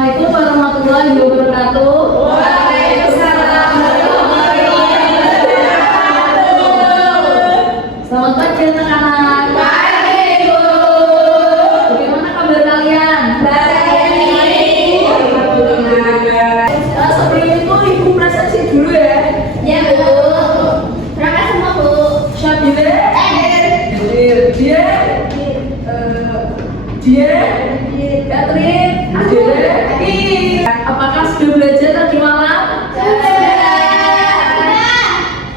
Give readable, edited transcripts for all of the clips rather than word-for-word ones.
Assalamualaikum warahmatullahi wabarakatuh. Waalaikumsalam warahmatullahi wabarakatuh. Selamat pagi anak-anak. Pagi, Bu. Bagaimana kabar kalian? Baik. Sebelum itu ibu presentasi dulu ya. Ya, Bu. Berangkat semua, Bu. Syabila, Hadir. dia, Catherine, Adele. Apakah sudah belajar tadi malam?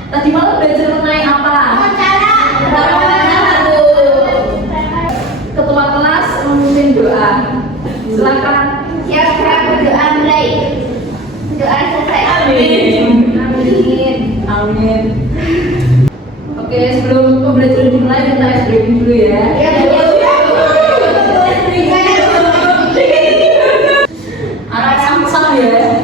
Tadi malam belajar mengenai apa? Ketua kelas memimpin doa. Silakan. Siapa berdoa mulai? Doa selesai. Amin. Amin. Amin. Oke, sebelum pembelajaran dimulai kita ice breaking dulu ya. Ya, Bu. Anak sama-sama ya.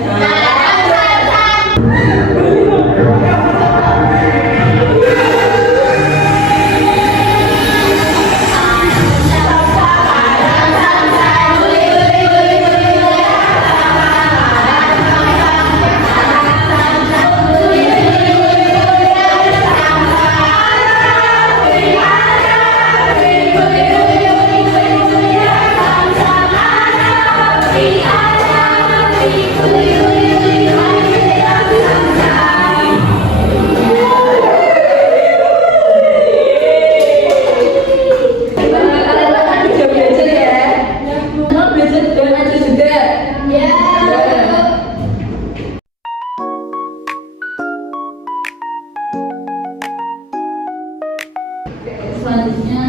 Selanjutnya,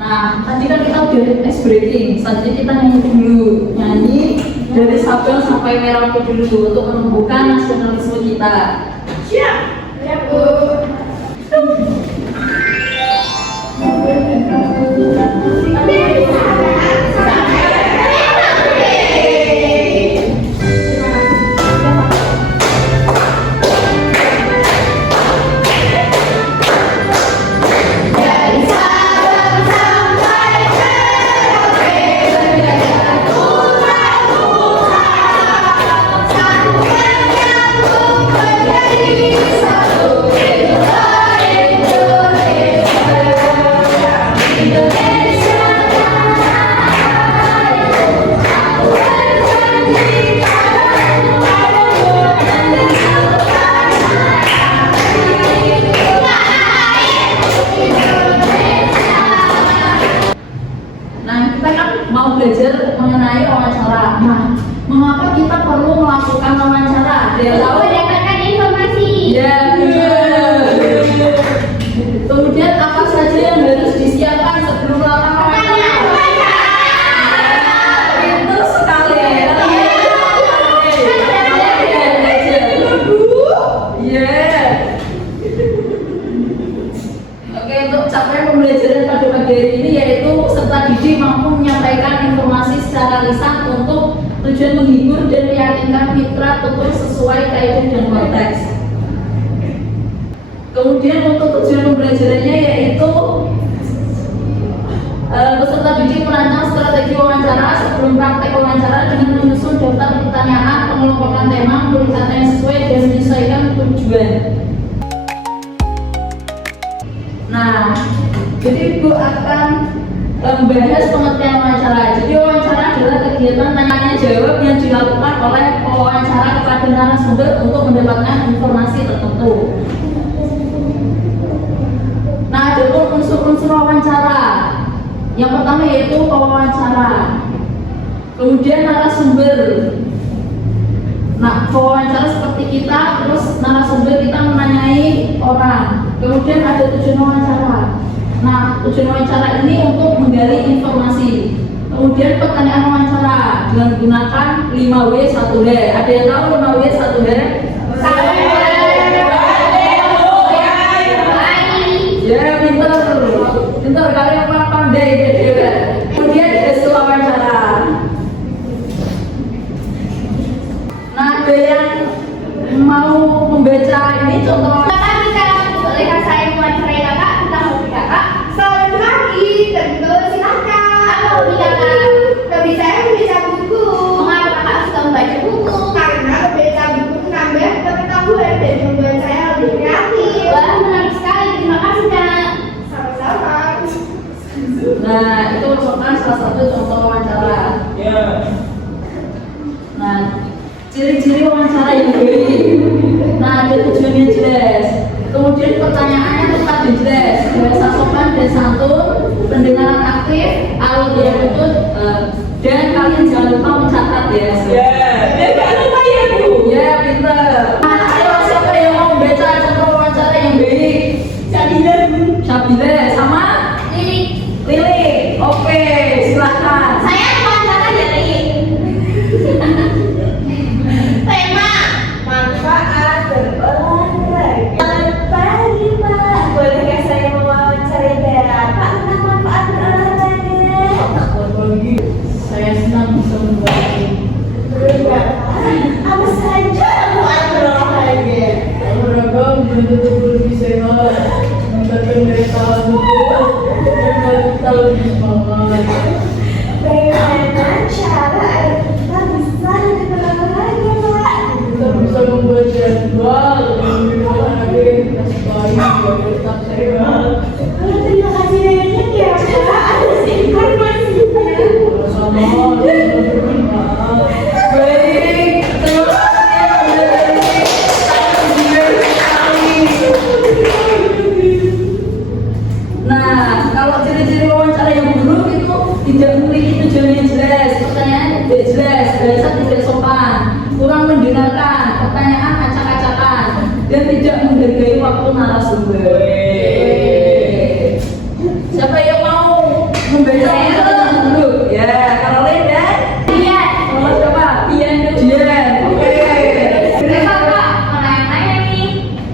nah tadi kan kita udah ice breaking. Selanjutnya kita nyanyi dulu, nyanyi dari Sabang sampai Merauke dulu untuk menumbuhkan nasionalisme kita. Siap. Ya, Bu. Nah, kita kan mau belajar mengenai wawancara. Nah, mengapa kita perlu melakukan wawancara? Dia tahu? Mendapatkan informasi. Ya, benar. Kemudian apa saja yang harus disiapkan sebelum melakukan wawancara? Pintar sekali. Iya. Oke, untuk capaian pembelajaran pada pagi hari ini yaitu serta didik mampu menyampaikan informasi secara lisan untuk tujuan menghibur dan meyakinkan mitra tutur sesuai kaidah dan konteks. Kemudian untuk tujuan pembelajarannya yaitu peserta didik merancang strategi wawancara sebelum praktek wawancara dengan menyusun daftar pertanyaan, pengelompokan tema, menulis kata yang sesuai dan menyesuaikan tujuan. Nah, jadi Ibu akan membahas pengertian wawancara. Jadi wawancara adalah kegiatan tanya jawab yang dilakukan oleh pewawancara kepada narasumber untuk mendapatkan informasi tertentu. Nah, ada unsur-unsur wawancara. Yang pertama yaitu pewawancara. Kemudian narasumber. Nah, pewawancara seperti kita, terus narasumber kita menanyai orang. Kemudian ada tujuan wawancara. Nah, tujuan wawancara ini untuk menggali informasi. Kemudian pertanyaan wawancara dengan menggunakan 5W1H. Ada yang tahu 5W1H? Ya, pintar. Pintar kalian pandai gitu ya. Kemudian ada wawancara. Nah, ada yang mau membaca ini contoh. Bapak bisa boleh saya mewawancarai Kakak tentang hobi Kakak? Selamat pagi, tentu silakan. Apa hobi Kakak? salah satu contoh wawancara. Nah, ciri-ciri wawancara yang baik. Nah, ada tujuannya jelas. Kemudian pertanyaannya tepat dan jelas, bahasa sopan dan santun, pendengaran aktif, alur yang betul, dan kalian jangan lupa mencatat ya. Jangan lupa ya Bu. Ya, pinter. Nah, ayo siapa yang mau baca contoh wawancara yang baik? Sabila Bu. Sabila sama Lili. Oke, silahkan. Saya wawancara dari tema manfaat berolahraga. Pagi Pak, bolehkah saya mewawancarai Bapak tentang manfaat berolahraga? Saya senang bisa membantu. Apa saja manfaat berolahraga? Olahraga membantu tubuh lebih sehat, meningkatkan daya tahan tubuh, dan membuat kita lebih semangat. Bagaimana cara agar kita bisa lebih berolahraga Pak? Kita bisa membuat jadwal yang lebih olahraga yang kita sukai biar tetap sehat. Terima kasih banyak ya Pak atas informasinya. Sama-sama, semoga bermanfaat. Baik, terima kasih ya Bunda Dewi. Sangat baik sekali. Nah, kalau ciri-ciri wawancara yang buruk itu tidak memiliki tujuan yang jelas, pertanyaan tidak jelas, bahasa tidak sopan, kurang mendengarkan, pertanyaan acak-acakan, dan tidak menghargai waktu narasumber. Siapa yang mau membaca wawancara yang buruk? Ya, Caroline dan Iya. sama siapa? Dian. Oke. Berapa Pak? Mana yang nanya nih?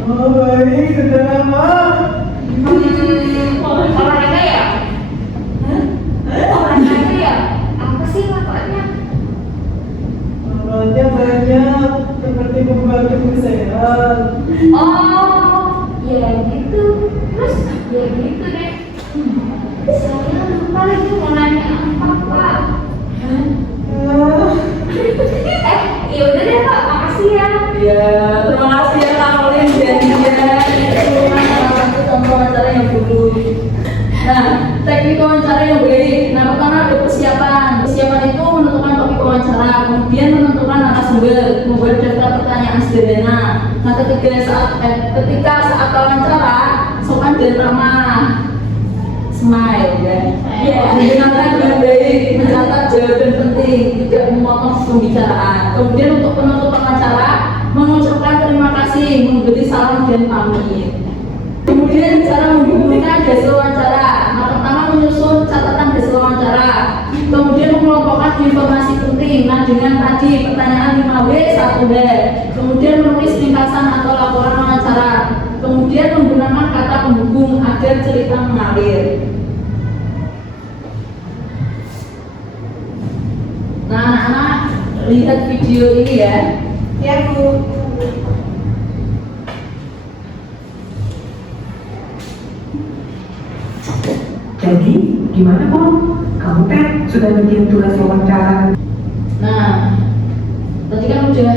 Oh baik, sudah lama. Olahraga ya? Olahraga ya? Apa sih manfaatnya? Manfaatnya banyak, seperti membantu kesehatan. Oh, ya gitu. Terus ya gitu deh. Saya lupa lagi mau nanya apa Pak. Ah, Yaudah deh Pak, makasih ya. Ya, terima kasih ya Caroline dan Dian. Itu salah satu contoh wawancara yang buruk. Nah, teknik wawancara yang baik. Nah, pertama ada persiapan. Persiapan itu menentukan topik wawancara, kemudian menentukan narasumber, membuat daftar pertanyaan sederhana. Nah, ketika saat wawancara, sopan dan ramah, smile ya. Menggunakan dengan baik, mencatat jawaban penting, tidak memotong pembicaraan. Kemudian untuk penutupan acara, mengucapkan terima kasih, memberi salam dan pamit. Kemudian cara menghubungkan hasil wawancara. Nah, pertama menyusun catatan hasil wawancara. Kemudian mengelompokkan informasi penting. Nah, dengan tadi pertanyaan 5W 1W. Kemudian menulis ringkasan atau laporan wawancara. Kemudian menggunakan kata penghubung agar cerita mengalir. Nah, anak-anak lihat video ini ya. Ya Bu. Jadi, gimana Pom? Kamu kan sudah bikin tugas wawancara. Nah, tadi kan udah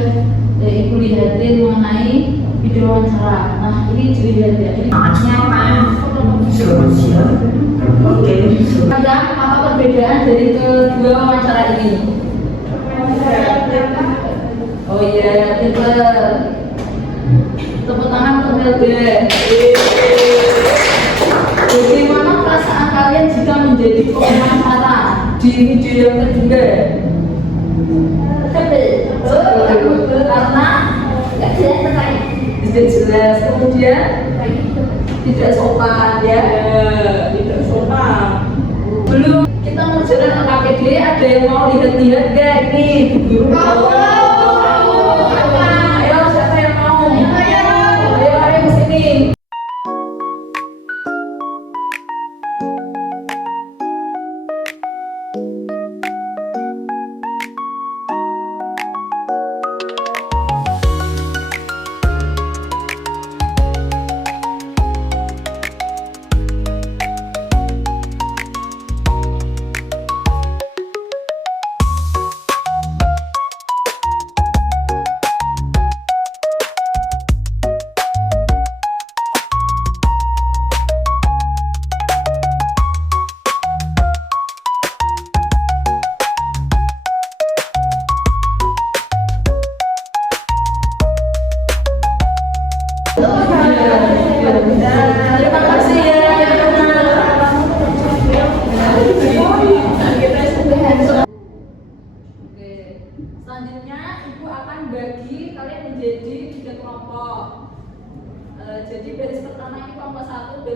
Ibu lihatin mengenai video wawancara. Nah, ini dilihat ya. Ini Selamat siang. Oke, ada apa perbedaan dari kedua wawancara ini? Oh iya, pinter. Tepuk tangan untuk Melda. Bagaimana perasaan kalian jika menjadi pewawancara di video yang kedua? Karena Gak jelas pertanyaan. tidak jelas, kemudian tidak sopan ya, tidak sopan. Belum kita mengerjakan KPD, ada yang mau lihat-lihat gak ini guru? Ayo siapa yang mau? Ayo ke sini.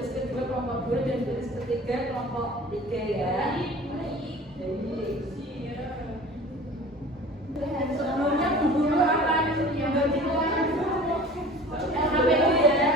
baris kedua kelompok 2 dan baris ketiga kelompok 3 ya. Sebelumnya guru akan yang berbicara LKPU ya.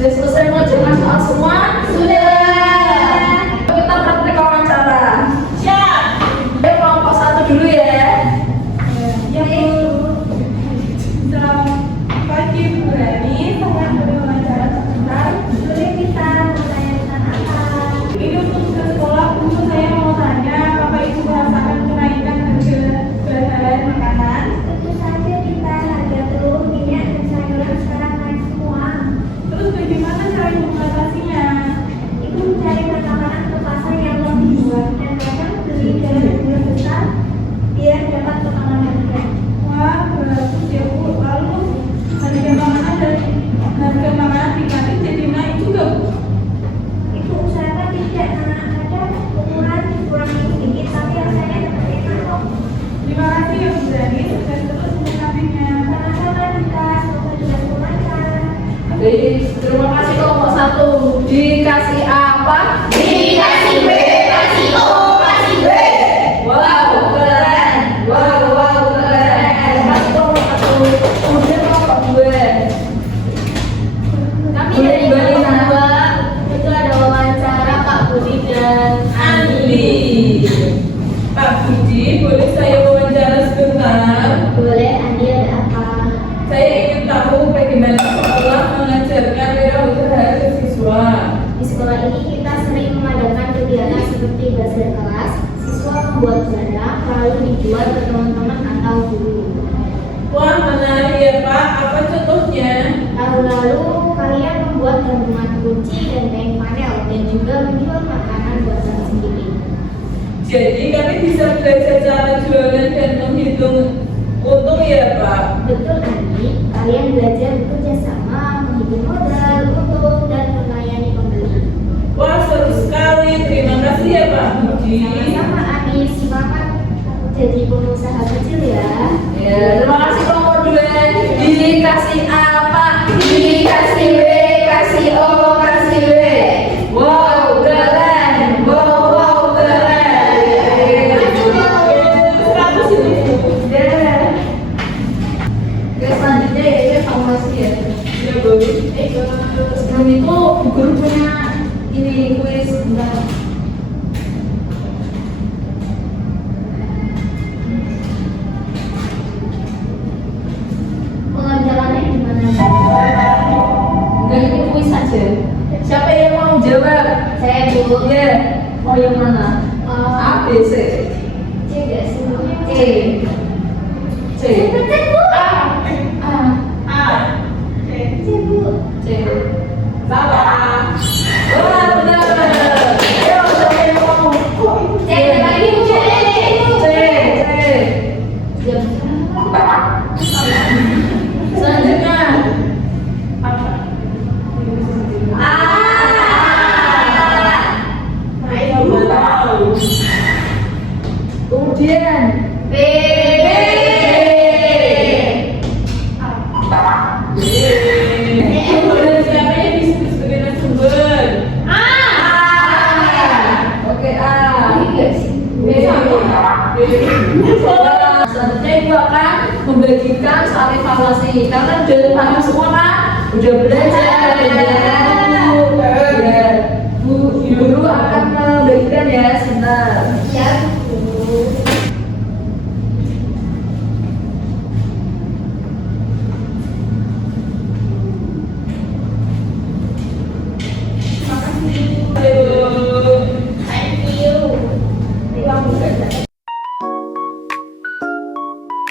Sudah selesai mengerjakan soal semua? Sudah. Kita praktek wawancara. Siap. Kelompok 1 dulu ya. Ya Bu. Selamat pagi Bu Rani. Saya boleh wawancara sebentar. Boleh kita menanyakan apa? Ini untuk ke sekolah Bu, saya mau tanya Bapak Ibu merasakan kenaikan harga bahan makanan? Tentu saja kita harga telur, minyak, dan sayuran sekarang naik semua. Terus bagaimana cara Ibu mengatasinya? Ibu mencari makanan ke pasar yang lebih murah dan kadang beli dalam jumlah besar biar dapat potongan harga. Wah, bagus ya Bu. Lalu harga makanan dan harga makanan di kantin jadi naik juga Bu. Ibu usahakan tidak ada ukuran dikurangi sedikit tapi rasanya tetap enak kok. Terima kasih ya Bu Rani, sukses terus menyikapinya. Sama-sama kita semoga dibantu lancar. Terima kasih kelompok 1. Dikasih apa? Dikasih B, kasih O, kasih B. Wow, keren. Wow, keren. Masih kelompok 1. Kemudian kelompok 2. Kami Boleh dari kembali, kelompok Nana. 2 itu ada wawancara Pak Budi dan Andi. Pak Budi, boleh saya wawancara sebentar? Boleh, Andi ada apa? Saya ingin tahu bagaimana sekolah mengajarkan wirausaha ke siswa. Di sekolah ini kita sering mengadakan kegiatan seperti bazar kelas, siswa membuat barang lalu dijual ke teman-teman atau guru. Wah, menarik ya Pak. Apa contohnya? Tahun lalu kalian membuat gantungan kunci dan kain panel dan juga menjual makanan buatan sendiri. Jadi kami bisa belajar cara jualan dan menghitung untung ya Pak. Betul Andi, kalian belajar bekerja sama, menghitung modal, untung, dan melayani pembeli. Wah, seru sekali. Terima kasih ya Pak Budi. Sama-sama Andi, semangat jadi pengusaha kecil ya. Ya, terima kasih kelompok 2. Dikasih apa? Dikasih B, kasih O, kasih W. Wow, keren. Wow, keren. Seratus itu Bu. Ya. Oke, selanjutnya yaitu evaluasi ya. Ya Bu. Sebelum itu guru punya ini kuis bentar. Pengajarannya gimana? Enggak, ini kuis saja. Siapa yang mau jawab? Saya Bu. Ya. Mau yang mana? A, B, C. C gak sih? C. C. Betul Bu. A. A. C Bu. C. Salah. Wah, benar. Ayo, siapa yang mau? C lagi Bu. C. C. Selanjutnya. A. Kemudian B. Kemudian siapa yang disebut sebagai narasumber? Oke, A. B. Selanjutnya Ibu akan membagikan soal evaluasi. Karena udah paham semua kan? Udah belajar ya. Bu, guru akan membagikan ya sebentar. Ya Bu. Thank you.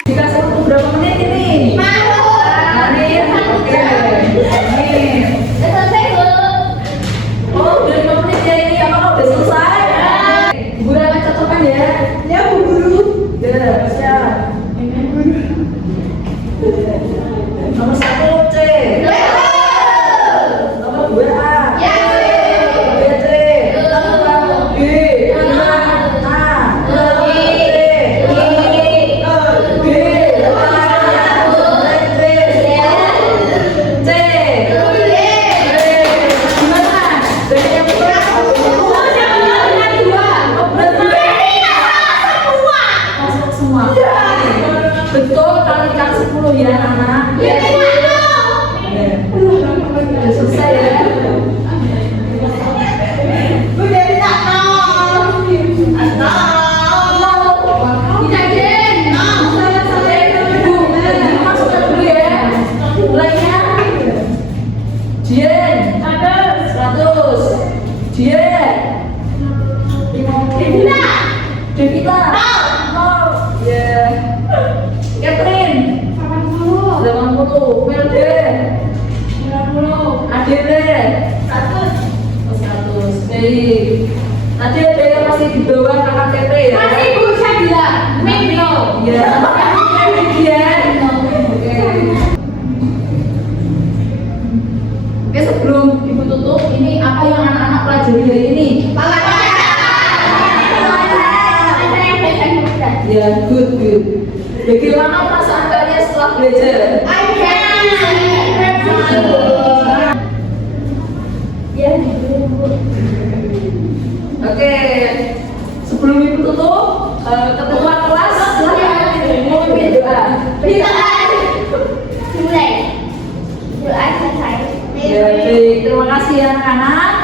Dikasih waktu berapa menit ini? Mau. Mari Dia. Devina. Devita. Nol. Ya. Catherine. 80. 80. Melde. 90. Adele. 100. 100. Baik. Nanti ada yang masih di bawah KKTP ya. Masih bisa bilang Minggu. Iya. Iya. Oke. Oke, sebelum Ibu tutup, ini apa yang anak-anak pelajari hari ini? Ya, good. Bagaimana perasaan kalian setelah belajar? Ya, Bu. Oke, sebelum Ibu tutup, ketua kelas silakan mau memimpin doa. Mulai. Doa selesai. Ya, baik. Terima kasih anak-anak.